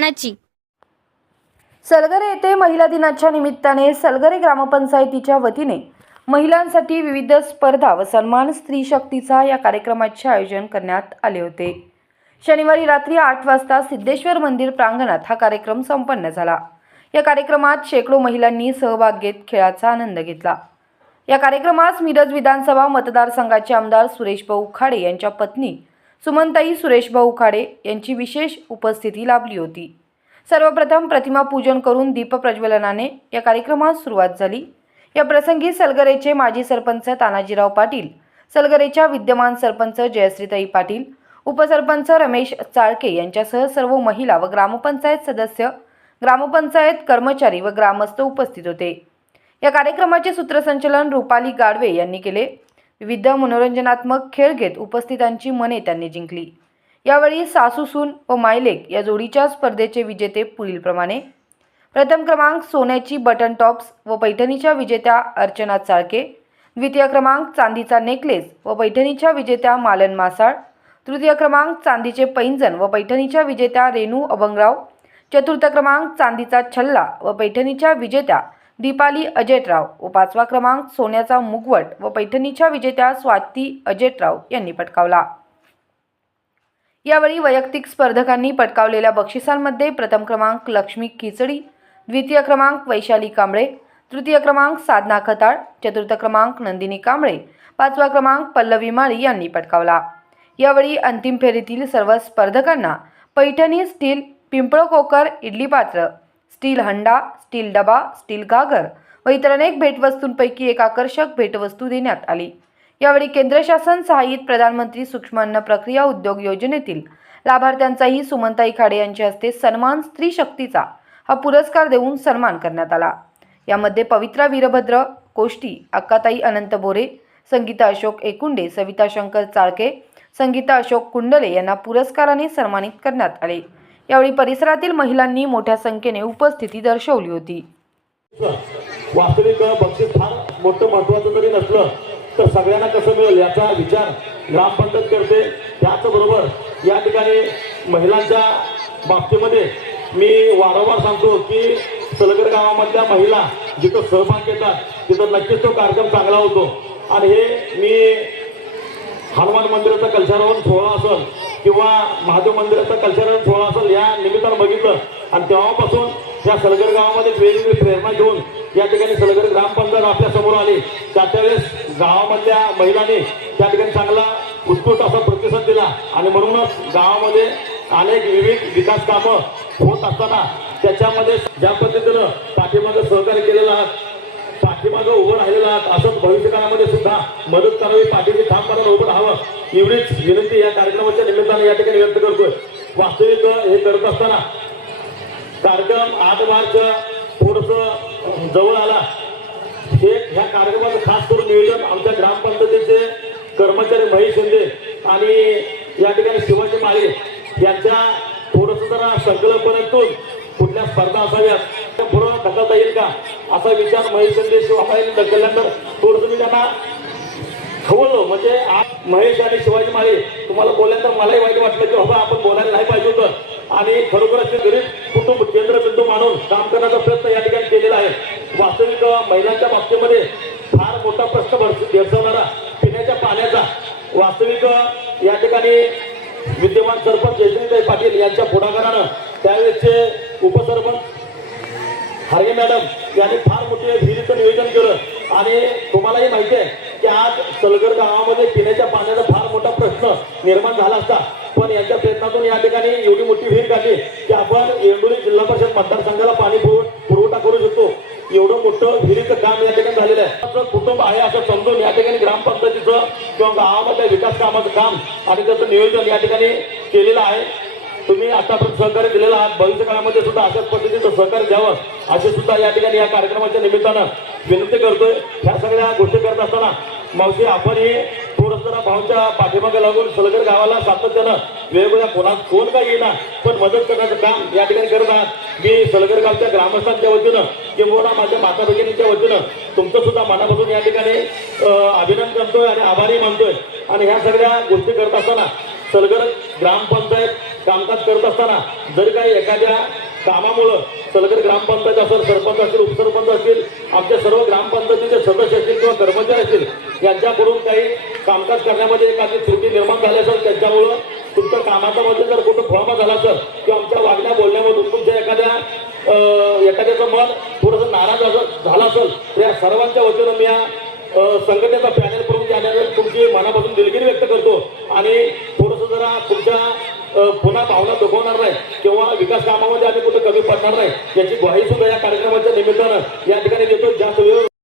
मानाची सलगरे येथे महिला दिनाच्या निमित्ताने सलगरे ग्रामपंचायतीच्या वतीने महिलांसाठी विविध स्पर्धा व सन्मान स्त्री शक्तीचा या कार्यक्रमाचे आयोजन करण्यात आले होते. शनिवारी रात्री आठ वाजता सिद्धेश्वर मंदिर प्रांगणात हा कार्यक्रम संपन्न झाला. या कार्यक्रमात शेकडो महिलांनी सहभाग घेत खेळाचा आनंद घेतला. या कार्यक्रमास मिरज विधानसभा मतदारसंघाचे आमदार सुरेश भाऊ खाडे यांच्या पत्नी सुमनताई सुरेश भाऊ खाडे यांची विशेष उपस्थिती लाभली होती. सर्वप्रथम प्रतिमा पूजन करून दीप प्रज्वलनाने या कार्यक्रमास सुरुवात झाली. या प्रसंगी सलगरेचे माजी सरपंच तानाजीराव पाटील सलगरेच्या विद्यमान सरपंच जयश्रीताई पाटील उपसरपंच रमेश चाळके यांच्यासह सर्व महिला व ग्रामपंचायत सदस्य ग्रामपंचायत कर्मचारी व ग्रामस्थ उपस्थित होते. या कार्यक्रमाचे सूत्रसंचलन रुपाली गाडवे यांनी केले. विविध मनोरंजनात्मक खेळ घेत उपस्थितांची मने त्यांनी जिंकली. यावेळी सासूसून व मायलेक या जोडीच्या स्पर्धेचे विजेते पुढीलप्रमाणे. प्रथम क्रमांक सोन्याची बटन टॉप्स व पैठणीच्या विजेत्या अर्चना चाळके द्वितीय क्रमांक चांदीचा नेकलेस व पैठणीच्या विजेत्या मालन मासाळ. तृतीय क्रमांक चांदीचे पैंजण व पैठणीच्या विजेत्या रेणू अभंगराव. चतुर्थ क्रमांक चांदीचा छल्ला व पैठणीच्या विजेत्या दीपाली अजेटराव व पाचवा क्रमांक सोन्याचा मुगवट व पैठणीच्या विजेत्या स्वाती अजेटराव यांनी पटकावला. यावेळी वैयक्तिक स्पर्धकांनी पटकावलेल्या बक्षिसांमध्ये प्रथम क्रमांक लक्ष्मी खिचडी द्वितीय क्रमांक वैशाली कांबळे तृतीय क्रमांक साधना खताळ चतुर्थ क्रमांक नंदिनी कांबळे पाचवा क्रमांक पल्लवी माळी यांनी पटकावला. यावेळी अंतिम फेरीतील सर्व स्पर्धकांना पैठणी स्टील पिंपळकोकर इडली पात्र स्टील हंडा स्टील डबा स्टील गागर व इतर अनेक भेटवस्तूंपैकी एक आकर्षक भेटवस्तू देण्यात आली. यावेळी केंद्र शासन सहाय्यित प्रधानमंत्री सूक्ष्म अन्न प्रक्रिया उद्योग योजनेतील लाभार्थ्यांचाही सुमनताई खाडे यांच्या हस्ते सन्मान स्त्री शक्तीचा हा पुरस्कार देऊन सन्मान करण्यात आला. यामध्ये पवित्रा वीरभद्र कोष्टी अक्काताई अनंत बोरे संगीता अशोक एकुंडे सविता शंकर चाळके संगीता अशोक कुंडले यांना पुरस्काराने सन्मानित करण्यात आले. यावेळी परिसरातील महिलांनी मोठ्या संख्येने उपस्थिती दर्शवली होती. वास्तविक बक्षीस फार मोठं महत्वाचं जरी नसलं तर सगळ्यांना कसं मिळेल याचा विचार ग्रामपंचायत करते. त्याचबरोबर या ठिकाणी महिलांच्या बाबतीमध्ये मी वारंवार सांगतो की सलगर गावामधल्या महिला जिथं सहभाग घेतात तिथं नक्कीच तो कार्यक्रम चांगला होतो. आणि हे मी हनुमान मंदिराचा कलशारोहण सोहळा असेल किंवा महादेव मंदिराचा कल्चरल सोहळा असेल या निमित्तानं बघितलं. आणि तेव्हापासून या सलगर गावामध्ये वेगवेगळी प्रेरणा घेऊन या ठिकाणी सलगर ग्रामपंचायत आपल्यासमोर आली. त्या त्यावेळेस गावामधल्या महिलांनी त्या ठिकाणी चांगला उत्कृष्ट असा प्रतिसाद दिला. आणि म्हणूनच गावामध्ये अनेक विविध विकास कामं होत असताना त्याच्यामध्ये ज्या पद्धतीनं पाठीमागं सहकार्य केलेलं आहात पाठीमागं उभं राहिलेलं आहात असंच भविष्यकाळामध्ये सुद्धा मदत करावी पाठीची ठाम करायला उभं राहावं एवढीच विनंती या कार्यक्रमाच्या निमित्ताने या ठिकाणी व्यक्त करतोय. वास्तविक हे करत असताना कार्यक्रम आठ मार्च थोडस जवळ आला. हे ह्या कार्यक्रमाचं खास करून नियोजन आमच्या ग्रामपंचायतीचे कर्मचारी महेश शिंदे आणि या ठिकाणी शिवाजी माळे यांच्या थोडस जरा संकल्पनेतून कुठल्या स्पर्धा असाव्यात. पुढं ढकलता येईल का? असा विचार महेश शिंदे शिवाजी ढकलल्यानंतर थोडस मी त्यांना खवळलो. म्हणजे महेश आणि शिवाजी महाराज तुम्हाला बोलल्यानंतर मलाही वाईट वाटलं की बाबा आपण बोलायला नाही पाहिजे होतं. आणि खरोखरच ते गरीब कुटुंब केंद्रबिंदू मानून काम करण्याचा प्रयत्न या ठिकाणी केलेला आहे. वास्तविक महिलांच्या बाबतीमध्ये फार मोठा प्रश्न भर- भेडसावणारा पिण्याच्या पाण्याचा. वास्तविक या ठिकाणी विद्यमान सरपंच जयश्रीताई पाटील यांच्या पुढाकारानं त्यावेळेसचे उपसरपंच हार्गे मॅडम यांनी फार मोठे विहिरीचं नियोजन केलं. आणि तुम्हालाही माहिती आहे की आज सलगर गावामध्ये पिण्याच्या पाण्याचा फार मोठा प्रश्न निर्माण झाला असता. पण यांच्या प्रयत्नातून या ठिकाणी एवढी मोठी विहीर काढली की आपण येंडोली जिल्हा परिषद मतदारसंघाला पाणी पुरव- पुरवठा करू शकतो. एवढं मोठं विहिरीचं काम या ठिकाणी झालेलं आहे. आपलं कुटुंब आहे असं समजून या ठिकाणी ग्रामपंचायतीचं किंवा गावामधल्या विकास कामाचं काम आणि त्याचं नियोजन या ठिकाणी केलेलं आहे. तुम्ही आतापर्यंत सहकार्य दिलेलं आहात. भविष्य काळामध्ये सुद्धा अशाच पद्धतीचं सहकार्य द्यावं असे सुद्धा या ठिकाणी या कार्यक्रमाच्या निमित्तानं विनंती करतोय. ह्या सगळ्या गोष्टी करत असताना मावशी आपणही थोडस जरा भाऊच्या पाठीमागे लागून सलगर गावाला सातत्यानं वेगवेगळ्या कोणा कोण का येईना पण मदत करण्याचं काम या ठिकाणी करत आहात. मी सलगर गावच्या ग्रामस्थांच्या वतीनं किंवा माझ्या माता भगिनीच्या वतीनं तुमचं सुद्धा मनापासून या ठिकाणी अभिनंदन करतोय आणि आभारी मानतोय. आणि ह्या सगळ्या गोष्टी करत असताना सलगर ग्रामपंचायत कामकाज करत असताना जरी काही एखाद्या कामामुळं सलगर ग्रामपंचायत असेल सरपंच असतील उपसरपंच असतील आमच्या सर्व ग्रामपंचायतीचे सदस्य असतील किंवा कर्मचारी असतील यांच्याकडून काही कामकाज करण्यामध्ये एखादी त्रुटी निर्माण झाली असेल त्यांच्यामुळं तुमच्या कामाचा मध्ये जर कुठं फळमा झाला असेल किंवा आमच्या वागण्या बोलण्यामधून तुमच्या एखाद्या एखाद्याचं मन थोडंसं नाराज असं- झालं असेल तर या सर्वांच्या वतीनं मी या संघटनेचा पॅनल प्रमुख जाण्यावर तुमची मनापासून दिलगिरी व्यक्त करतो. आणि पुन्हा भावना दुखवणार नाही. किंवा विकास कामामध्ये आम्ही कुठं कमी पडणार नाही. याची ग्वाही सुद्धा या कार्यक्रमाच्या निमित्तानं या ठिकाणी देतो. जास्त वेळ